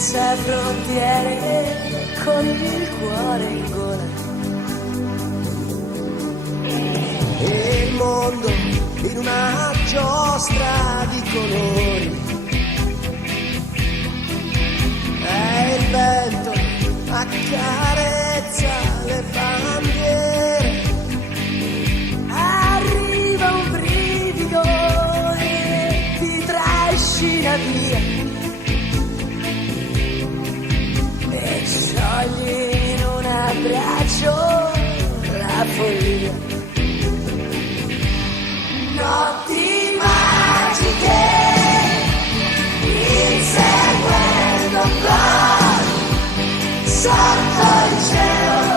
senza frontiere, con il cuore in gola. E il mondo in una giostra di colori. E il vento accarezza le bandiere. Arriva un brivido e ti trascina via. E sciogli in un abbraccio la follia. Notti magiche, inseguendo un coro, sotto il cielo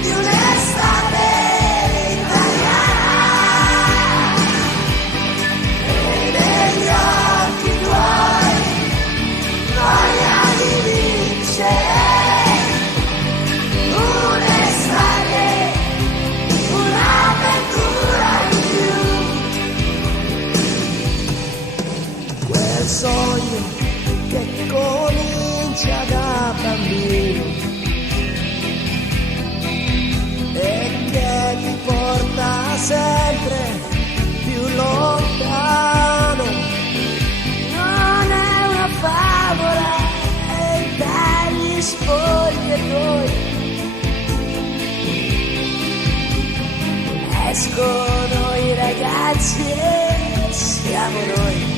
di un'estate italiana. E negli occhi tuoi voglia di vincere. Sogno che comincia da bambino e che ti porta sempre più lontano. Non è una favola, è dagli spogliatoi. Escono i ragazzi e siamo noi.